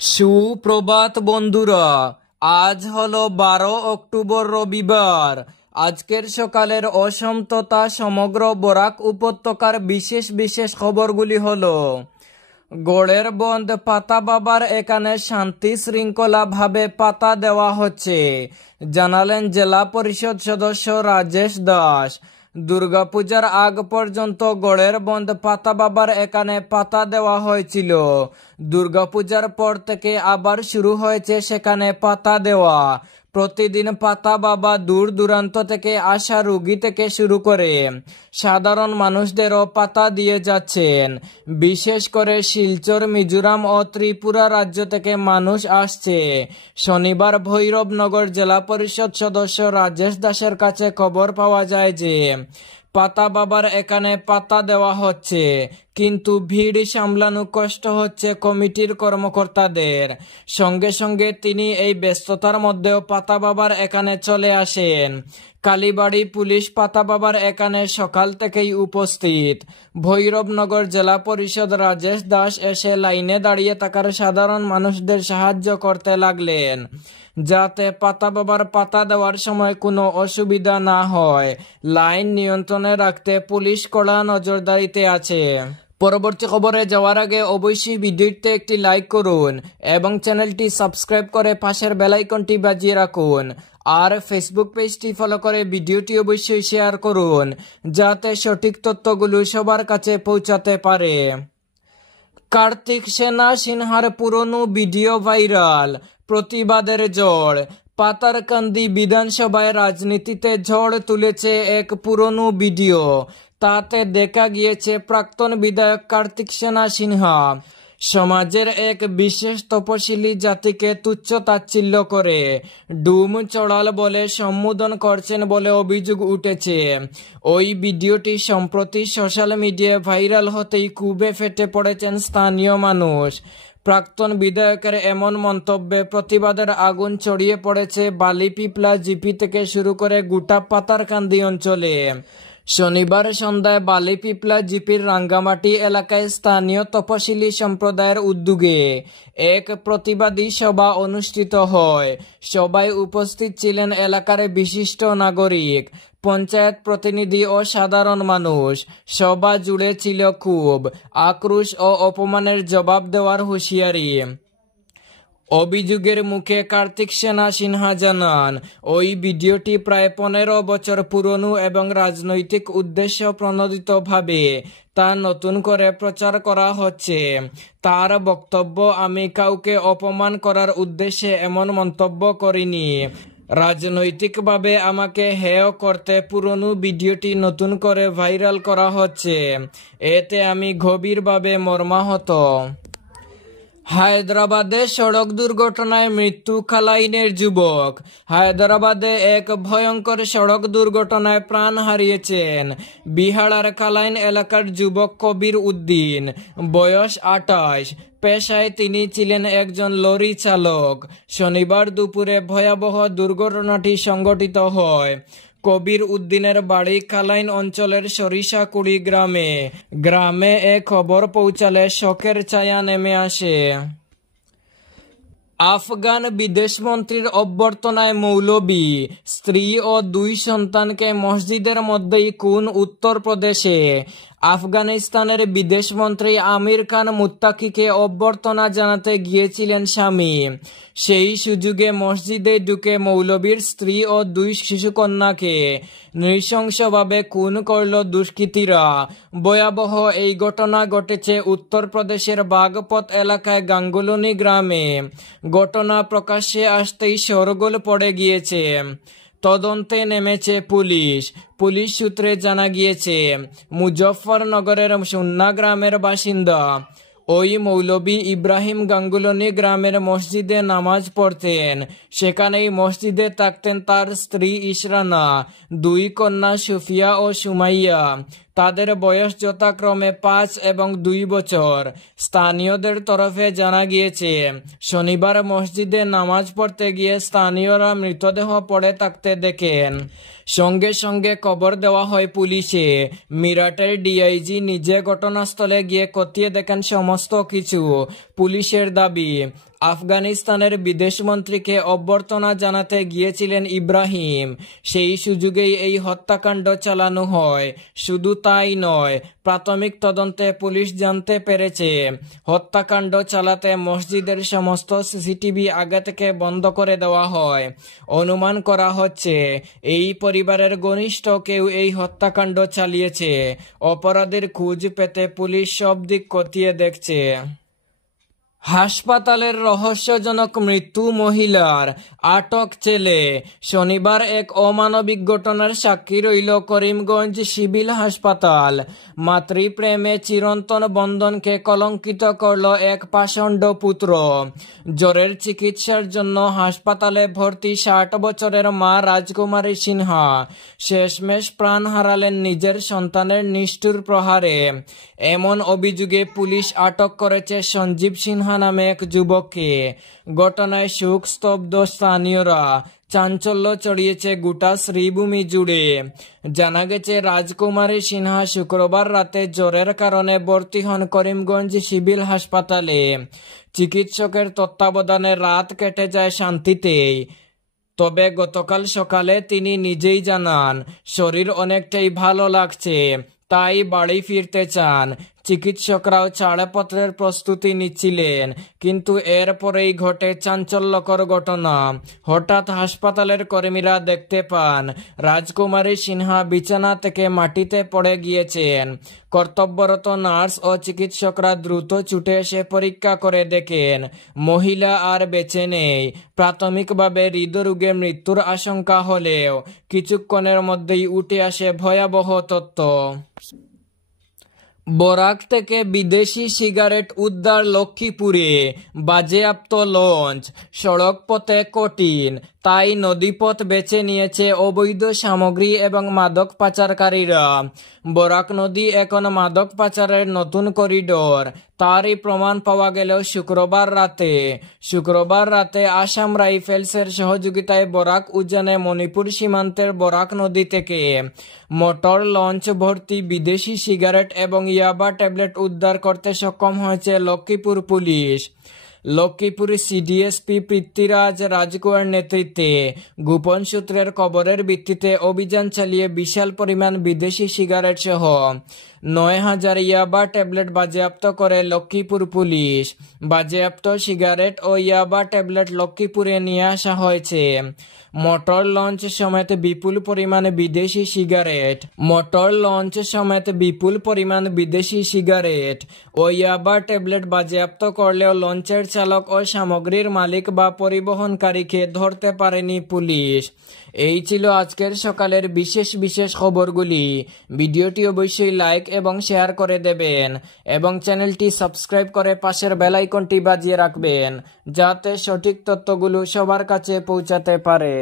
সুপ্রভাত বন্ধুরা, আজ হলো 12 অক্টোবর রবিবার। আজকের সকালের অসম তথা সমগ্র বরাক উপত্যকার বিশেষ বিশেষ খবরগুলি হলো: গড়ের বন্ধ পাতা বাবার এখানে শান্তি শৃঙ্খলা ভাবে পাতা দেওয়া হচ্ছে, জানালেন জেলা পরিষদ সদস্য রাজেশ দাস। দুর্গাপূজার আগ পর্যন্ত গড়ের বন্ধ পাতা বাবার এখানে পাতা দেওয়া হয়েছিল। দুর্গাপূজার পর থেকে আবার শুরু হয়েছে সেখানে পাতা দেওয়া। প্রতিদিন পাতা বাবা দূর দূরান্ত থেকে আসা রোগী থেকে শুরু করে সাধারণ মানুষদেরও পাতা দিয়ে যাচ্ছেন। বিশেষ করে শিলচর, মিজোরাম ও ত্রিপুরা রাজ্য থেকে মানুষ আসছে। শনিবার ভৈরবনগর জেলা পরিষদ সদস্য রাজেশ দাসের কাছে খবর পাওয়া যায় যে পাতা বাবার এখানে পাতা দেওয়া হচ্ছে, কিন্তু ভিড় সামলানো কষ্ট হচ্ছে কমিটির কর্মকর্তাদের। সঙ্গে সঙ্গে তিনি এই ব্যস্ততার মধ্যেও পাতা বাবার এখানে চলে আসেন। কালীবাড়ি পুলিশ পাতা বাবার এখানে সকাল থেকেই উপস্থিত। ভৈরবনগর জেলা পরিষদ রাজেশ দাস এসে লাইনে দাঁড়িয়ে থাকার সাধারণ মানুষদের সাহায্য করতে লাগলেন, যাতে পাতা বাবার পাতা দেওয়ার সময় কোনো অসুবিধা না হয়। লাইন নিয়ন্ত্রণে রাখতে পুলিশ কড়া নজরদারিতে আছে। পরবর্তী খবরে যাওয়ার আগে অবশ্যই ভিডিওতে একটি লাইক করুন এবং চ্যানেলটি সাবস্ক্রাইব করে পাশের বেল আইকনটি বাজিয়ে রাখুন। আর ফেসবুক পেজটি ফলো করে ভিডিওটি অবশ্যই শেয়ার করুন, যাতে সঠিক তথ্যগুলো সবার কাছে পৌঁছাতে পারে। কার্তিক সেনা সিনহার পুরনো ভিডিও ভাইরাল, প্রতিবাদের ঝড়। পাতারকান্দি বিধানসভায় রাজনীতিতে ঝড় তুলেছে এক পুরনো ভিডিও। তাতে দেখা গিয়েছে প্রাক্তন বিধায়ক কার্তিক সেনা সিনহা সমাজের এক বিশেষ তপশিলি জাতিকে তুচ্ছ তাচ্ছিল্য করে ডুম চড়াল বলে সম্বোধন করছেন বলে অভিযোগ উঠেছে। ওই ভিডিওটি সম্প্রতি সোশ্যাল মিডিয়ায় ভাইরাল হতেই ক্ষোভে ফেটে পড়েছেন স্থানীয় মানুষ। প্রাক্তন বিধায়কের এমন মন্তব্যে প্রতিবাদের আগুন ছড়িয়ে পড়েছে বালিপিপলা জিপি থেকে শুরু করে গোটা পাতারকান্দি অঞ্চলে। শনিবার সন্ধ্যায় বালিপিপলা জিপির রাঙ্গামাটি এলাকায় স্থানীয় তপশিলি সম্প্রদায়ের উদ্যোগে এক প্রতিবাদী সভা অনুষ্ঠিত হয়। সভায় উপস্থিত ছিলেন এলাকার বিশিষ্ট নাগরিক, পঞ্চায়েত প্রতিনিধি ও সাধারণ মানুষ। সভা জুড়ে ছিল ক্ষোভ, আক্রোশ ও অপমানের জবাব দেওয়ার হুঁশিয়ারি। অভিযোগের মুখে কার্তিক সেনা সিনহা জানান, ওই ভিডিওটি প্রায় 15 বছর পুরনো এবং রাজনৈতিক উদ্দেশ্য প্রণোদিতভাবে তা নতুন করে প্রচার করা হচ্ছে। তার বক্তব্য, আমি কাউকে অপমান করার উদ্দেশ্যে এমন মন্তব্য করিনি। রাজনৈতিকভাবে আমাকে হেয় করতে পুরনো ভিডিওটি নতুন করে ভাইরাল করা হচ্ছে। এতে আমি গভীরভাবে মর্মাহত। হায়দ্রাবাদে সড়ক দুর্ঘটনায় মৃত্যু খালাইনের যুবক। হায়দ্রাবাদে এক ভয়ঙ্কর সড়ক দুর্ঘটনায় প্রাণ হারিয়েছেন বিহারার খালাইন এলাকার যুবক কবির উদ্দিন, বয়স 28। পেশায় তিনি ছিলেন একজন লরি চালক। শনিবার দুপুরে ভয়াবহ দুর্ঘটনাটি সংঘটিত হয়। কবির উদ্দিনের বাড়ি খালাইন অঞ্চলের সরিষাকুড়ি গ্রামে। গ্রামে এ খবর পৌঁছালে শোকের ছায়া নেমে আসে। আফগান বিদেশমন্ত্রীর অভ্যর্থনায় মৌলবি, স্ত্রী ও 2 সন্তানকে মসজিদের মধ্যেই খুন উত্তরপ্রদেশে। আফগানিস্তানের বিদেশমন্ত্রী আমির খান মুত্তাকিকে অভ্যর্থনা জানাতে গিয়েছিলেন স্বামী। সেই সুযোগে মসজিদে ঢুকে মৌলবীর স্ত্রী ও 2 শিশুকন্যাকে নৃশংসভাবে খুন করল দুষ্কৃতীরা। ভয়াবহ এই ঘটনা ঘটেছে উত্তরপ্রদেশের বাগপত এলাকায় গাঙ্গুলনি গ্রামে। ঘটনা প্রকাশ্যে আসতেই শোরগোল পড়ে গিয়েছে। তদন্তে নেমেছে পুলিশ। পুলিশ সূত্রে জানা গিয়েছে, মুজফ্ফরনগরের সুন্না গ্রামের বাসিন্দা ওই মৌলবী ইব্রাহিম গাঙ্গুলনি গ্রামের মসজিদে নামাজ পড়তেন। সেখানেই মসজিদে থাকতেন তার স্ত্রী ইশরানা, 2 কন্যা সুফিয়া ও সুমাইয়া। তাদের বয়স যথাক্রমে 5 এবং 2 বছর। স্থানীয়দের তরফে জানা গিয়েছে, শনিবার মসজিদে নামাজ পড়তে গিয়ে স্থানীয়রা মৃতদেহ পড়ে থাকতে দেখেন। সঙ্গে সঙ্গে খবর দেওয়া হয় পুলিশে। মিরাটের ডিআইজি নিজে ঘটনাস্থলে গিয়ে খতিয়ে দেখেন সমস্ত কিছু। পুলিশের দাবি, আফগানিস্তানের বিদেশমন্ত্রীকে অভ্যর্থনা জানাতে গিয়েছিলেন ইব্রাহিম। সেই সুযোগেই এই হত্যাকাণ্ড চালানো হয়। শুধু তাই নয়, প্রাথমিক তদন্তে পুলিশ জানতে পেরেছে হত্যাকাণ্ড চালাতে মসজিদের সমস্ত সিসিটিভি আগে থেকে বন্ধ করে দেওয়া হয়। অনুমান করা হচ্ছে এই পরিবারের ঘনিষ্ঠ কেউ এই হত্যাকাণ্ড চালিয়েছে। অপরাধীর খোঁজ পেতে পুলিশ সব দিক খতিয়ে দেখছে। হাসপাতালের রহস্যজনক মৃত্যু মহিলার, আটক ছেলে। শনিবার এক অমানবিক ঘটনার সাক্ষী রইল করিমগঞ্জ সিভিল হাসপাতাল। মাতৃপ্রেমে চিরন্তন বন্ধনকে কলঙ্কিত করল এক পাষণ্ড পুত্র। জ্বরের চিকিৎসার জন্য হাসপাতালে ভর্তি 60 বছরের মা রাজকুমারী সিনহা শেষমেশ প্রাণ হারালেন নিজের সন্তানের নিষ্ঠুর প্রহারে। এমন অভিযোগে পুলিশ আটক করেছে সঞ্জীব সিনহা নামে এক যুবককে। ঘটনায় শোক স্তব্ধ স্থানীয়রা। চাঞ্চল্য ছড়িয়েছে গোটা শ্রীভূমি জুড়ে। জানা গেছে রাজকুমারী সিনহা শুক্রবার রাতে জ্বরের কারণে ভর্তি হন করিমগঞ্জ সিভিল হাসপাতালে। চিকিৎসকের তত্ত্বাবধানে রাত কেটে যায় শান্তিতেই। তবে গতকাল সকালে তিনি নিজেই জানান শরীর অনেকটাই ভালো লাগছে, তাই বাড়ি ফিরতে চান। চিকিৎসকরাও ছাড়পত্রের প্রস্তুতি নিচ্ছিলেন, কিন্তু এরপরেই ঘটে চাঞ্চল্যকর ঘটনা। হঠাৎ হাসপাতালের কর্মীরা দেখতে পান রাজকুমারী সিনহা বিছানা থেকে মাটিতে পড়ে গিয়েছেন। কর্তব্যরত নার্স ও চিকিৎসকরা দ্রুত ছুটে এসে পরীক্ষা করে দেখেন মহিলা আর বেঁচে নেই। প্রাথমিকভাবে হৃদরোগে মৃত্যুর আশঙ্কা হলেও কিছুক্ষণের মধ্যেই উঠে আসে ভয়াবহ তথ্য। বরাক থেকে বিদেশি সিগারেট উদ্ধার লক্ষ্মীপুরে। বাজেয়াপ্ত লঞ্চ। সড়ক পথে কঠিন, তাই নদীপথ বেছে নিয়েছে অবৈধ সামগ্রী এবং মাদক পাচারকারীরা। বরাক নদী এখন মাদক পাচারের নতুন করিডোর। তারই প্রমাণ পাওয়া গেল শুক্রবার রাতে আসাম রাইফেলসের সহযোগিতায় বরাক উজানে মণিপুর সীমান্তের বরাক নদী থেকে মোটর লঞ্চ ভর্তি বিদেশি সিগারেট এবং ইয়াবা ট্যাবলেট উদ্ধার করতে সক্ষম হয়েছে লক্ষ্মীপুর পুলিশ। লক্ষ্মীপুর সিডিএসপি পৃথ্বীরাজ রাজকুয়ার নেতৃত্বে গোপন সূত্রের খবরের ভিত্তিতে অভিযান চালিয়ে বিশাল পরিমাণ বিদেশি সিগারেট সহ 9,000 ইয়াবা ট্যাবলেট বাজেয়াপ্ত করে লক্ষ্মীপুর পুলিশ। বাজেয়াপ্ত সিগারেট ও ইয়াবা ট্যাবলেট লক্ষ্মীপুরে নিয়ে আসা হয়েছে। মোটর লঞ্চ সমেত বিপুল পরিমাণ বিদেশি সিগারেট ও ইয়াবা ট্যাবলেট বাজেয়াপ্ত করলেও লঞ্চের চালক ও সামগ্রীর মালিক বা পরিবহনকারীকে ধরতে পারেনি পুলিশ। এই ছিল আজকের সকালের বিশেষ খবরগুলি। ভিডিওটি অবশ্যই লাইক এবং শেয়ার করে দেবেন এবং চ্যানেলটি সাবস্ক্রাইব করে পাশের বেল আইকনটি বাজিয়ে রাখবেন, যাতে সঠিক তথ্যগুলো সবার কাছে পৌঁছাতে পারে।